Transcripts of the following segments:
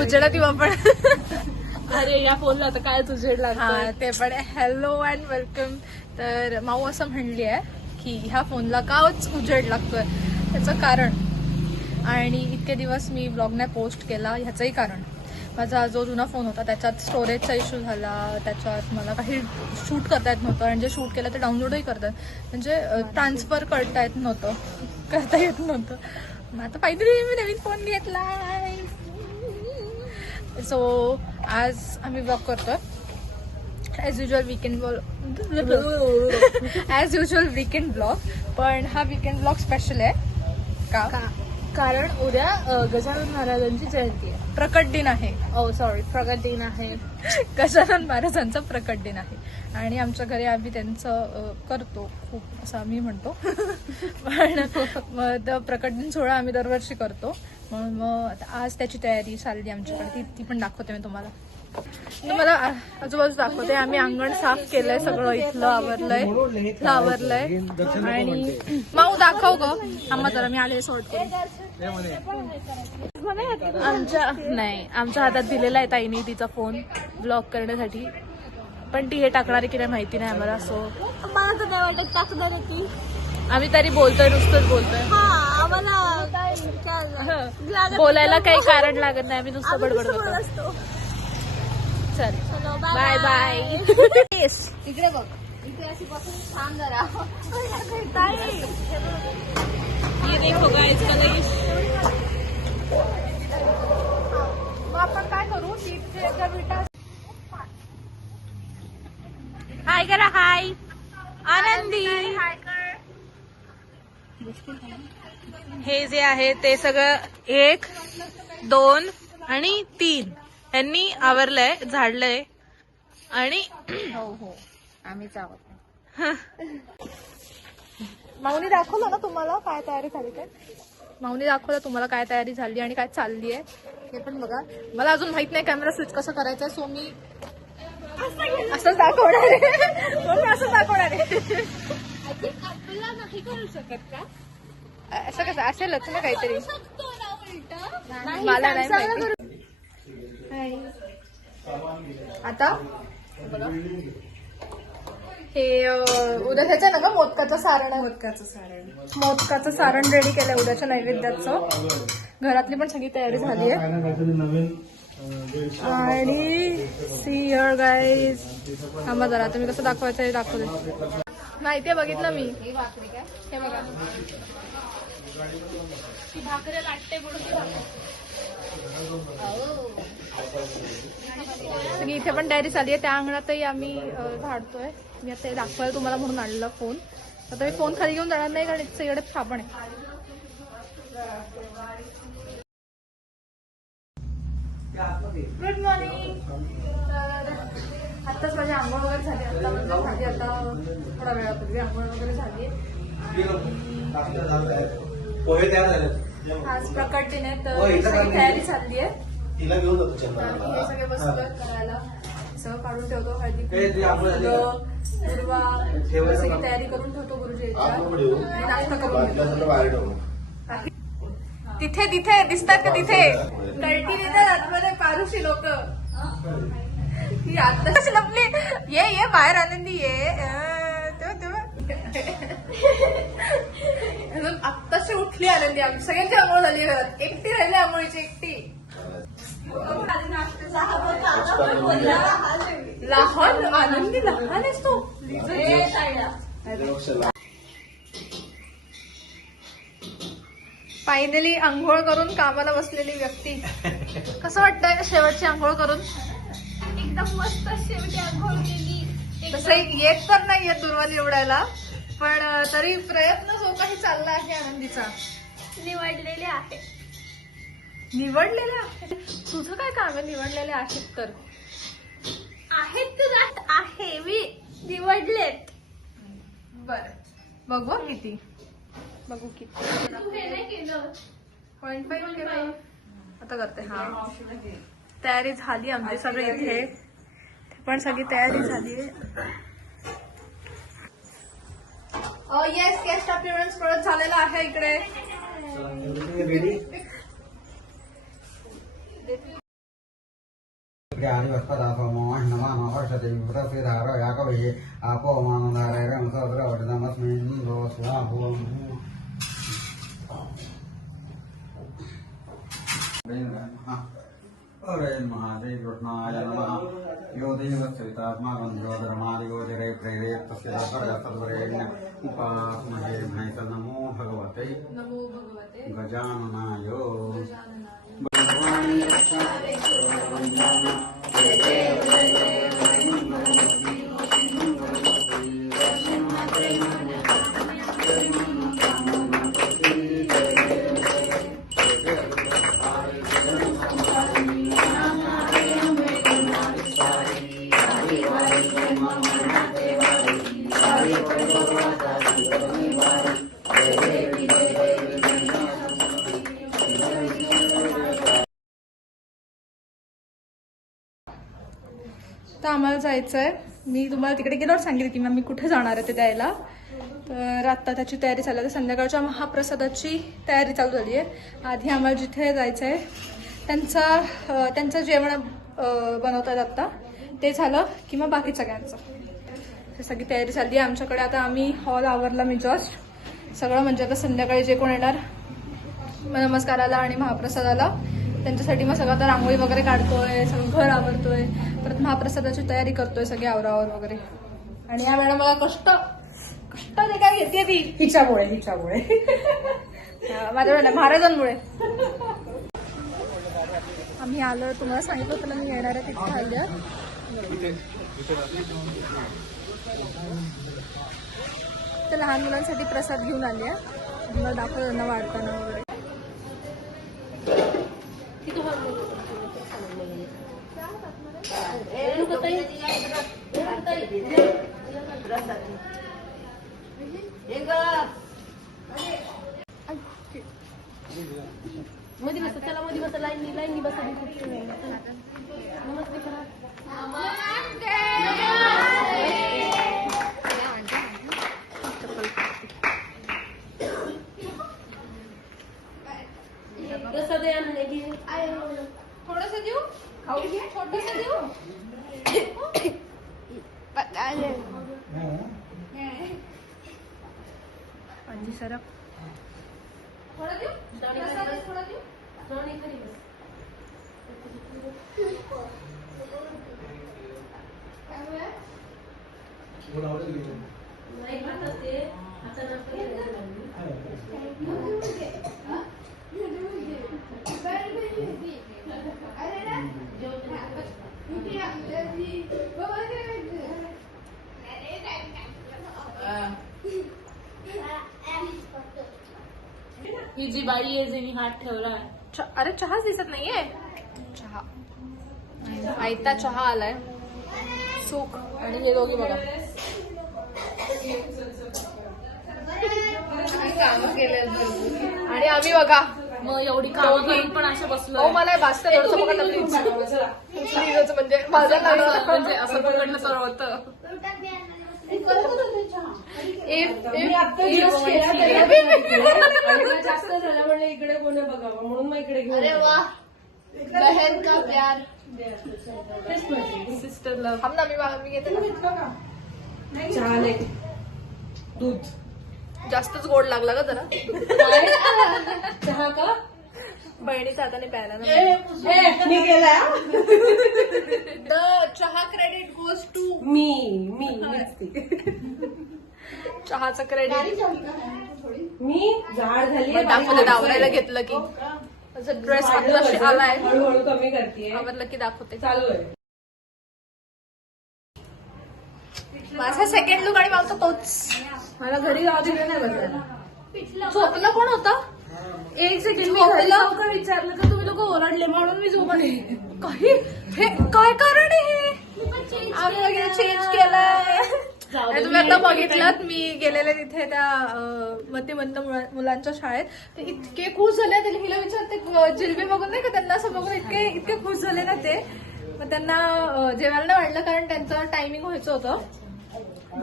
उजेडात येऊ आपण. अरे या फोनला आता काय उजेड लागतो. हा ते पण. Hello and welcome. तर माऊ असं म्हणली आहे की ह्या फोनला काच उजेड लागतोय, त्याचं कारण. आणि इतके दिवस मी ब्लॉग नाही पोस्ट केला ह्याचंही कारण, माझा जो जुना फोन होता त्याच्यात स्टोरेजचा इश्यू झाला, त्याच्यात मला काही शूट करता येत नव्हतं, आणि जे शूट केलं ते डाउनलोडही करतात, म्हणजे ट्रान्सफर करता येत नव्हतं. मग आता फायनली मी नवीन फोन घेतला. सो आज आम्ही ब्लॉग करतोय ॲज युजल वीकेंड ब्लॉग. पण हा वीकेंड ब्लॉग स्पेशल आहे का? कारण उद्या गजानन महाराजांची जयंती आहे, प्रकट दिन आहे. प्रगट दिन आहे. गजानन महाराजांचा प्रकट दिन आहे आणि आमच्या घरी आम्ही त्यांचं करतो खूप, असं आम्ही म्हणतो. पण मग प्रकट दिन सोहळा आम्ही दरवर्षी करतो, म्हणून मग आज त्याची तयारी चालली आमच्याकडे. ती पण दाखवते मी तुम्हाला. मला आजूबाजू दाखवते. आम्ही अंगण साफ केलंय, सगळं इथलं आवरलंय. आणि माऊ दाखव ग. आम्हा जरा मी आले सॉर्ट करून. आमच्या हातात दिलेला आहे ताईने तिचा फोन ब्लॉक करण्यासाठी, पण ती हे टाकणार आहे की नाही माहिती नाही आम्हाला. सो मला तर नाही वाटत टाकणार होती. आम्ही तरी बोलतोय, नुसतंच बोलतोय. बोलायला काही कारण लागत नाही, आम्ही नुसतं बडबड करतो. चल बाय बाय. इकडे बघ, इथे अशी बसून छान जरा. ये देखो गाइस कलेश. मग आपण काय करू? हाय करा. हाय आनंदी. हे जे आहे ते सगळं 1, 2 आणि 3 यांनी आवरलंय, झाडलंय. आणि हो आम्हीच आहोत. माऊनी दाखवलं ना तुम्हाला काय तयारी झाली ते? माऊनी दाखवलं तुम्हाला काय तयारी झाली आणि काय चालली आहे हे पण बघा. मला अजून माहित नाही कॅमेरा स्विच कसं करायचं, सो मी असंच दाखवणार आहे. आपल्याला नाही करू शकत का? असं कसं असेलच ना काहीतरी, मला नाही माहिती. आता हे उद्या ह्याचं ना का मोदकाचं सारण आहे. मोदकाचं सारण रेडी केलंय उद्याच्या नैवेद्याचं. घरातली पण सगळी तयारी झाली आहे. आणि सी हिअर गाईज. थांबा जरा, तुम्ही कसं दाखवायचं हे दाखवते. माहितीये, बघितलं मी. हे बघा, ती भाकरी लाटते सगळी इथे पण तयारी झाली आहे. त्या अंगणातही आम्ही झाडतोय. मी आता हे दाखवायला तुम्हाला म्हणून आणलेला फोन. आता मी फोन खाली घेऊन जाणार नाही, कारण इकडे साबण आहे. Good morning. तर आत्ताच माझी आंघोळ वगैरे झाली. आता थोडा वेळापूर्वी आंघोळ वगैरे झाली. आज प्रकट दिन आहे, तर सगळी तयारी चालली आहे. हे सगळे बसलोय करायला. सगळं काढून ठेवतो, हळदी दुर्वा सगळी तयारी करून ठेवतो गुरुजी आणि नाश्ता करून घेतो. तिथे दिसतात का? तिथे कल्टी देतात आतमध्ये पारुशी लोक. ही आत्ताच लपली. ये बाहेर आनंदी ये. आत्ताशी उठली आनंदी. आमची सगळ्यांची आंघोळ झाली घरात. एकटी राहिली आंघोळीची, एकटी. लहान आनंदी, लहान आहेस तू. फायनली आंघोळ करून कामाला बसलेली व्यक्ती. कसं वाटतंय शेवटची आंघोळ करून? एकदम मस्त शेवटी आंघोळ केली. तसं येत तर नाही येत दुर्वा निवडायला, पण तरी प्रयत्न जो काही चालला आहे आनंदीचा. निवडलेले आहे. निवडलेले आहे? तुझं काय काम आहे निवडलेले आहेत तर? आहेत तुला आहे, मी निवडलेत. बर, बघू किती. तू हे नाही केलं. 0.5 केलं. आता करते. हा, तयारी झाली आमची सगळी. इथे पण सगळी तयारी झाली. येस, गेस्ट अपीअरन्स परत झालेला आहे इकडे. आदिवस्पदासोमो महिनमानो हर्षते विप्रसिधारो याकवे आपो मानदारैरं सद्रवटिदमस्मिन् दोस्वाभुवम् हरे महादेव कृष्णाय नमः यो देवस्वितात्माकं ज्योतिरमादिगोचरे प्रेरेत तस्य सर्वरेण्य उपास्महे भैत नमो भगवते गजाननाय तर आम्हाला जायचं आहे. मी तुम्हाला तिकडे गेल्यावर सांगितलं की मी कुठे जाणार आहे ते द्यायला. तर आत्ता त्याची तयारी चालू आहे. संध्याकाळच्या महाप्रसादाची तयारी चालू झाली आहे. आधी आम्हाला जिथे जायचं आहे त्यांचं जेवण बनवतात आत्ता, ते झालं की मग बाकी सगळ्यांचं. हे सगळी तयारी चालली आहे आमच्याकडे. आता आम्ही हॉल आवरला मी जस्ट सगळं. म्हणजे आता संध्याकाळी जे कोण येणार नमस्काराला आणि महाप्रसादाला त्यांच्यासाठी मग सगळं आता रांगोळी वगैरे काढतोय, सगळं घर आवरतोय, परत महाप्रसादाची तयारी करतोय सगळे आवरावर वगैरे. आणि या वेळेला मला कष्ट ते काय घेते ती हिच्यामुळे माझ्या वेळेला महाराजांमुळे. आम्ही आलो, तुम्हाला सांगितलं होतं ना मी येणार आहे तिथे आल्या. तर लहान मुलांसाठी प्रसाद घेऊन आली आहे. मला दाखव त्यांना वाढताना वगैरे. मध्ये बसा, चला मध्ये बसा, लाईन बसा. नमस्ते करा. प्रसाद थोडस देऊ, खाऊ घे, छोटस देऊ. आजी सर थोडं देऊ, थोडं देऊ. नाही खातात ते आता ही जी बाई आहे जिने हात ठेवला. अरे चहाच दिसत नाहीये. चहा आयता चहा आलाय. सुख आणि हे दोघी बघा काम केले आणि आम्ही बघा मग एवढी कामं करून पण अशा बसलो. मला भासतं थोडंसं पकडलं प्लीज. म्हणजे माझा म्हणजे असं पकडलं तर होतं. जास्त झालं म्हणलं इकडे कोणी बघावं म्हणून मग इकडे घेऊन. अरे वा, बहन का प्यार. सिस्टर लव. थांब ना, मी घेते ना. चहा नाही, दूध. जास्तच गोड लागला का जरा. चहा का बहिणीच्या हाताने प्यायला ना. मी गेला. द चहा क्रेडिट गोज टू मी चहाचं क्रेडिट. मी झाड झाली. दावरायला घेतलं की ड्रेस आलाय. हळूहळू कमी करते. आवडलं की दाखवते. चालू आहे माझा सेकंड लुक आणि माझा तोच. मला घरी जाऊ दिलं नाही बसायला. झोपला कोण होता? एक सेकंड लवकर विचारलं तर तुम्ही लोक ओरडले म्हणून मी झोपले. काही हे काय कारण आहे हे? आम्ही वगैरे चेंज केलंय. तुम्ही आता बघितलात मी गेलेले तिथे त्या मतिमंद मुलांच्या शाळेत. ते इतके खुश झाले. त्याला हिला विचारते जिलबी बघून नाही का, त्यांना असं बघून इतके खुश झाले ना ते. मग त्यांना जेवायला नाही वाढलं कारण त्यांचं टायमिंग व्हायचं होतं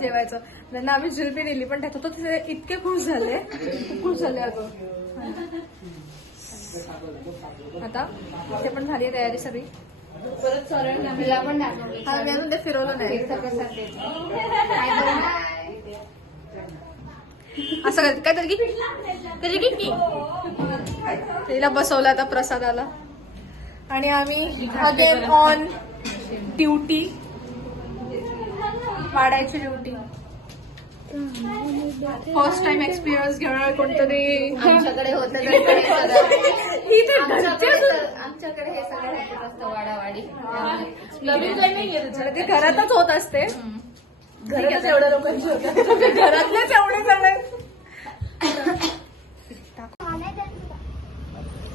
जेवायचं. त्यांना आम्ही जिलबी दिली पण त्यात होतं ते इतके खुश झाले, खूप खुश झाले अगं. आता इथे पण झाली तयारी सगळी. परत सरळ तिला पण दाखवले हा मी अजून ते फिरवलं नाही. प्रसाद देतो. काय बोलणार? असं काय तरी की तिला बसवलं आता प्रसादाला. आणि आम्ही अगेन ऑन ड्युटी, वाढायची ड्युटी. फर्स्ट टाइम एक्सपिरियन्स घेणार कोणतरी. आमच्याकडे होतं आमच्याकडे हे सगळं होत असतं वाडावाडी. नवीन काही नाहीये त्याच्यात. ती घरातच होत असते. घरातच एवढ्या लोकांची होतं. घरातलेच एवढे जण.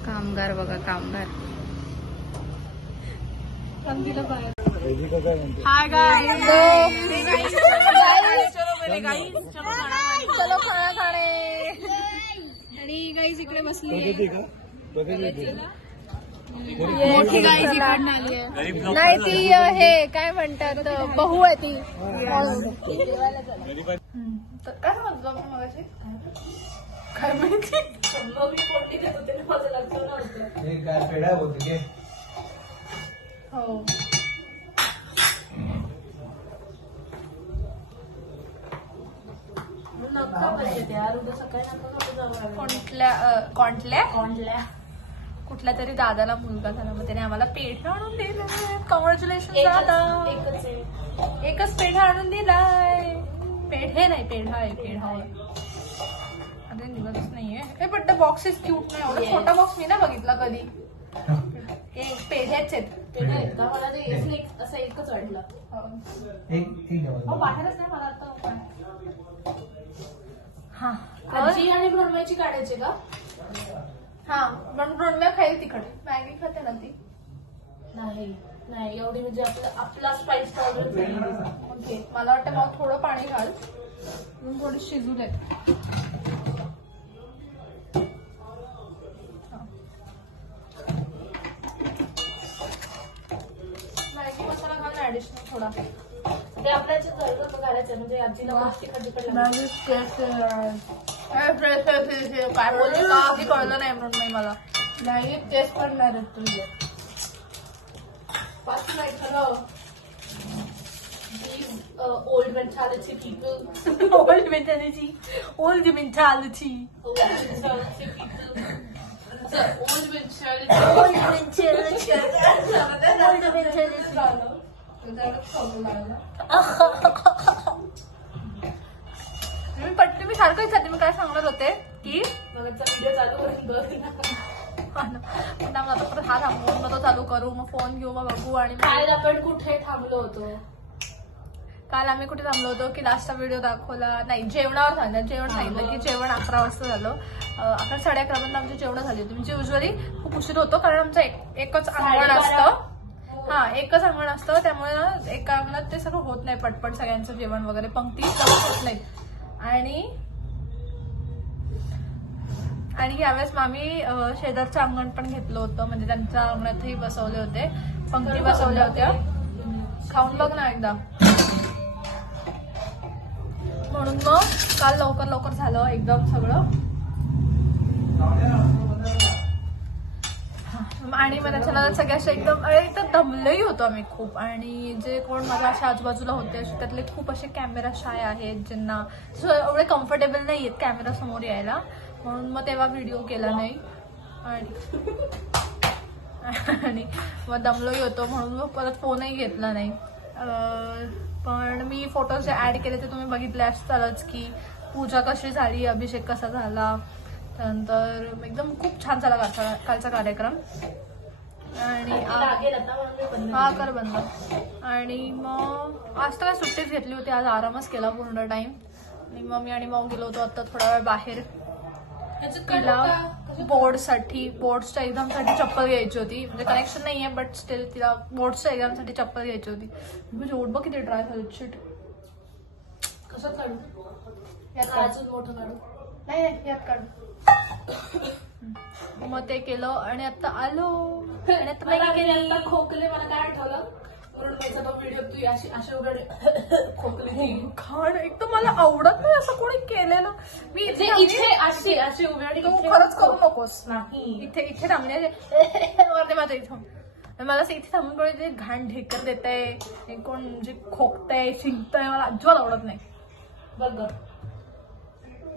कामगार बघा कामगार. हाय गाइस, चलो खाना खाणे. आणि गाईज इकडे बसली. मोठी गाईज इकडनं आली आहे. नाही ती हे काय म्हणतात बहू आहे ती. तर काय म्हणतो आपण मगाशी? काय माहिती. मग मी कोणती देत होते ना, माझं लक्ष नव्हतं. एक काय पेढा होती के हो नका पाहिजे ते यार, उद्या सकाळी नका नको जावं लागेल. कोणत्या कुठल्या तरी दादाला मुलगा झाला, मग त्याने आम्हाला पेढा आणून दिलाय. कॉंग्रॅच्युलेशन दादा. एकच आहे. एकच पेढा आणून दिलाय. पेढे नाही, पेढा आहे. पेढा अरे निघतच नाहीये हे. पण ते बॉक्सेस क्यूट नाही. एवढा छोटा बॉक्स मी ना बघितला कधी. पेढ्याच आहेत. पेढा आहेत का? मला ते असं एकच वाटलं. बाहेरच नाही मला आता. हा आजी आणि ब्रह्माची काढायची का? हा पण ब्रोनम्या खाईल तिखट. मॅगी खाते ना ती. नाही एवढी म्हणजे आपला स्पाइस टॉलरन्स नाही. ओके मला वाटतं मग थोडं पाणी घाल, थोडी शिजू दे. मॅगी मसाला घाल ऍडिशनल थोडा. ते आपल्या घालायचं म्हणजे आजीला गोष्टी कधी काय बोलते का की कळलं नाही म्हणून नाही मला. नाही टेस्ट करणार आहेत तुझे. 5 minute hello. Old mentality people. Old mentality. Old mentality. Old mentality people. Old mentality. Old mentality. Old mentality. मी पट्टी मी सारखंच खाते. मी काय सांगणार होते की मगाचा व्हिडिओ चालू करून आता परत हा थांबवून मग तो चालू करू, मग फोन घेऊ, मग बघू. आणि काल आपण कुठे थांबलो होतो? काल आम्ही कुठे थांबलो होतो की लास्टचा व्हिडिओ दाखवला नाही. जेवणावर झालं. जेवण सांगितलं की जेवण 11 वाजता झालं. 11 साडे 11 पर्यंत आमची जेवण झाली होती. म्हणजे युजली खूप उशीर होतो कारण आमचं एकच अंगण असतं. हा एकच अंगण असतं, त्यामुळे ना एका अंगणात ते सगळं होत नाही पटपट. सगळ्यांचं जेवण वगैरे पंक्ती होत नाहीत. आणि यावेळेस आम्ही शेजारचं अंगण पण घेतलं होतं. म्हणजे त्यांच्या अंगणातही बसवले होते, पंक्ती बसवल्या होत्या. खाऊन बघ ना एकदा. म्हणून मग काल लवकर झालं एकदम सगळं. आणि मग त्याच्यानंतर सगळ्या एकदम दमलंही होतो आम्ही खूप. आणि जे कोण माझ्या अशा आजूबाजूला होते त्यातले खूप असे कॅमेरा शाय आहेत ज्यांना एवढे कम्फर्टेबल नाही आहेत कॅमेरा समोर यायला, म्हणून मग तेव्हा व्हिडिओ केला नाही. आणि मग दमलोही होतो म्हणून मग परत फोनही घेतला नाही. पण मी फोटोज जे ऍड केले ते तुम्ही बघितले असतालच की पूजा कशी झाली, अभिषेक कसा झाला. त्यानंतर एकदम खूप छान झाला कालचा कार्यक्रम. आणि हा कर बंद. आणि मग आज तर काय सुट्टीच घेतली होती, आज आरामच केला पूर्ण टाइम. आणि मग मी आणि माऊ गेलो होतो आता थोडा वेळ बाहेर. तिला बोर्ड्सच्या एक्झामसाठी चप्पल घ्यायची होती. म्हणजे कनेक्शन नाहीये बट स्टील तिला बोर्ड्सच्या एक्झामसाठी चप्पल घ्यायची होती. म्हणजे ओढ बघ किती ड्राय झालं. शिट कसं काढू? यात अजून मोठं काढू? नाही यात काढ. मग ते केलं आणि आता आलो. आणि आता मला खोकले. मला काय आठवलं म्हणून तो व्हिडिओ तू अशी उघडे खोकले खाण एकदम मला आवडत नाही असं कोणी केलेलं. मी इथे अशी उघडी तू खरंच करू नकोस. नाही इथे थांबले वरते माझ्या इथून मला असं इथे थांबून कोणी ते घाण ढेकर देत आहे, कोण म्हणजे खोकतंय शिंकतंय, मला अजिबात आवडत नाही. बघ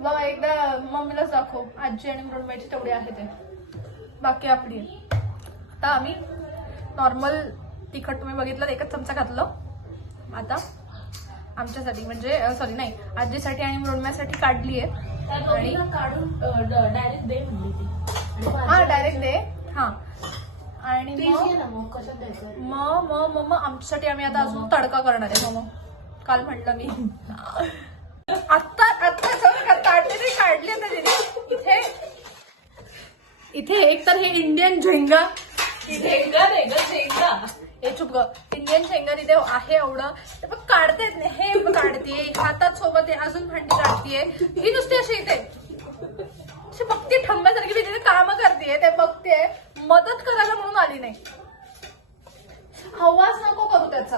बघा एकदा मम्मीलाच दाखव, आजी आणि मृण्मयची तेवढी आहे ते, बाकी आपली आहे. आता आम्ही नॉर्मल तिखट तुम्ही बघितलं 1 चमचा घातलं. आता आमच्यासाठी म्हणजे सॉरी नाही आजीसाठी आणि मृण्मयासाठी काढली आहे आणि काढून डायरेक्ट दे म्हणली ती. हा डायरेक्ट दे. हा आणि मग कशात द्यायचं? मग आमच्यासाठी आम्ही आता अजून तडका करणार आहे. मग काल म्हटलं मी आत्ता ताटली काढली आता तिने. इथे एक तर हे इंडियन झेंगा हे चुप ग, इंडियन झेंगा तिथे आहे एवढं ते पण काढता येत नाही. हे काढते हातात सोबत अजून भांडी काढतीये ही नुसती अशी इथे अशी बघते ठंब्यासारखी मी तिथे काम करते ते बघते, मदत करायला म्हणून आली नाही. आवाज नको करू त्याचा,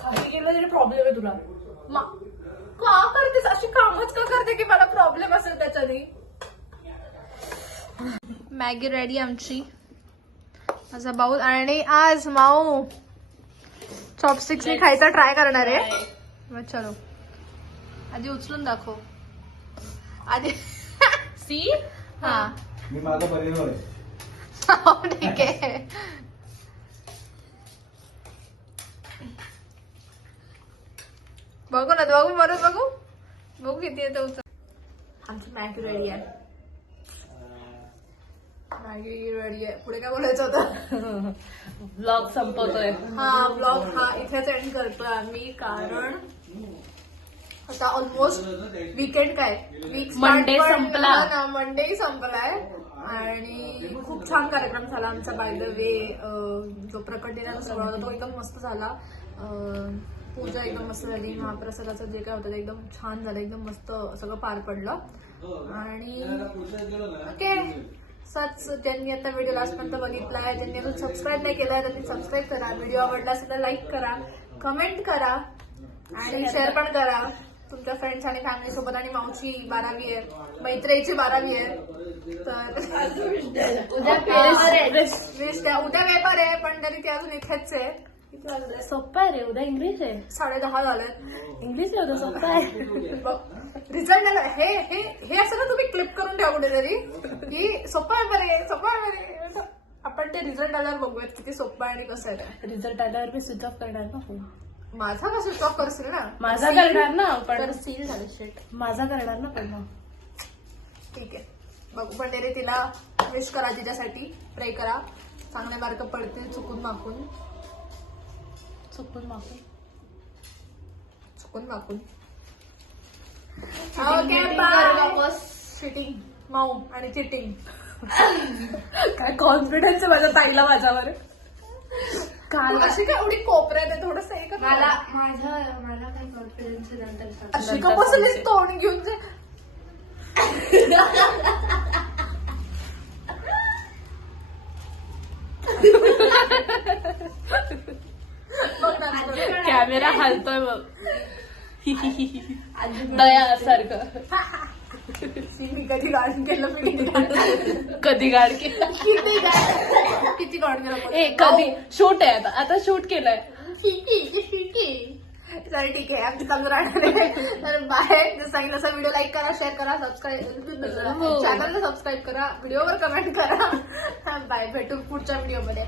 काही केलं तरी प्रॉब्लेम आहे तुला. का करतेस अशी कामच का करते की मला प्रॉब्लेम असेल त्याच्याने. मॅगी रेडी आमची, माझा बाऊल. आणि आज माऊ चॉपस्टिक्सने खायचा ट्राय करणार आहे. मग चलो आधी उचलून दाखव आधी. सी हा मी माझा परिवार आहे. हो, ठीक आहे. बघू ना बघू बरोबर बघू किती येतं उचल. आमची मॅगी रेडी आहे. मॅगी रेडी आहे. पुढे काय बोलायचं होतं. ब्लॉग संपवतोय. हा ब्लॉग हा इथेच एंड करतोय आम्ही, कारण आता ऑलमोस्ट वीकेंड काय वीक Monday संपला. ना, मंडे संपलाय. आणि खूप छान कार्यक्रम झाला आमचा. बाय द वे जो प्रकट दिनाचा सोहळा होता तो एकदम मस्त झाला. पूजा एकदम मस्त झाली. महाप्रसादाचं जे काय होतं ते एकदम छान झालं, एकदम मस्त सगळं पार पडलं. आणि ओके सच त्यांनी आता व्हिडिओ लास्टपर्यंत बघितलाय, त्यांनी अजून सबस्क्राईब नाही केलाय त्यांनी सबस्क्राईब करा. व्हिडिओ आवडला असेल तर लाईक करा, कमेंट करा आणि शेअर पण करा तुमच्या फ्रेंड्स आणि फॅमिली सोबत. आणि मावची 12वी आहे, मैत्रीची 12वी आहे, तर उद्या पेपर आहे पण तरी ते अजून इथेच आहे. सोप्पा आहे रे, उद्या इंग्लिश आहे. 10:30 झाले. इंग्लिश आहे उद्या, सोप्पा आहे. रिझल्ट आला. हे असं ना तुम्ही क्लिप करून ठेवा कुठेतरी की सोपा पेपर आहे, सोपा पेपर आहे. आपण ते रिझल्ट आल्यावर बघूयात किती सोपं आहे आणि कसं आहे. रिझल्ट आल्यावर मी स्विच ऑफ करणार ना फोन. माझा का स्विच ऑफ करशील ना. माझा करणार ना पण, तर सील झालं शेट. माझा करणार ना पण. ठीक आहे बघू. पण तरी तिला विश करा, तिच्यासाठी प्रे करा, चांगले मार्क पडतील. चुकून माकून ओके बाय. चिटिंग माऊ आणि चिटिंग. काय कॉन्फिडन्स आहे माझ्या ताईला माझ्यावर. काल अशी काय एवढी कोपऱ्यात आहे थोडस हे का मला काय कॉन्फिडन्स नंतर सांग. अशी का बसलीस तोंड घेऊन जे. कॅमेरा हलतोय बघ दया सारखं. मी कधी गार्डन केलं मी कधी गाड केलं, किती गार्डन केलं. ए कधी शूट आहे आता शूट केलंय. चल ठीक आहे आमची चालू राहणार आहे. तर बाय. जसं सांगितलं असं व्हिडिओ लाईक करा, शेअर करा, सबस्क्राईब चॅनलला सबस्क्राईब करा, व्हिडिओवर कमेंट करा. बाय, भेटू पुढच्या व्हिडिओमध्ये.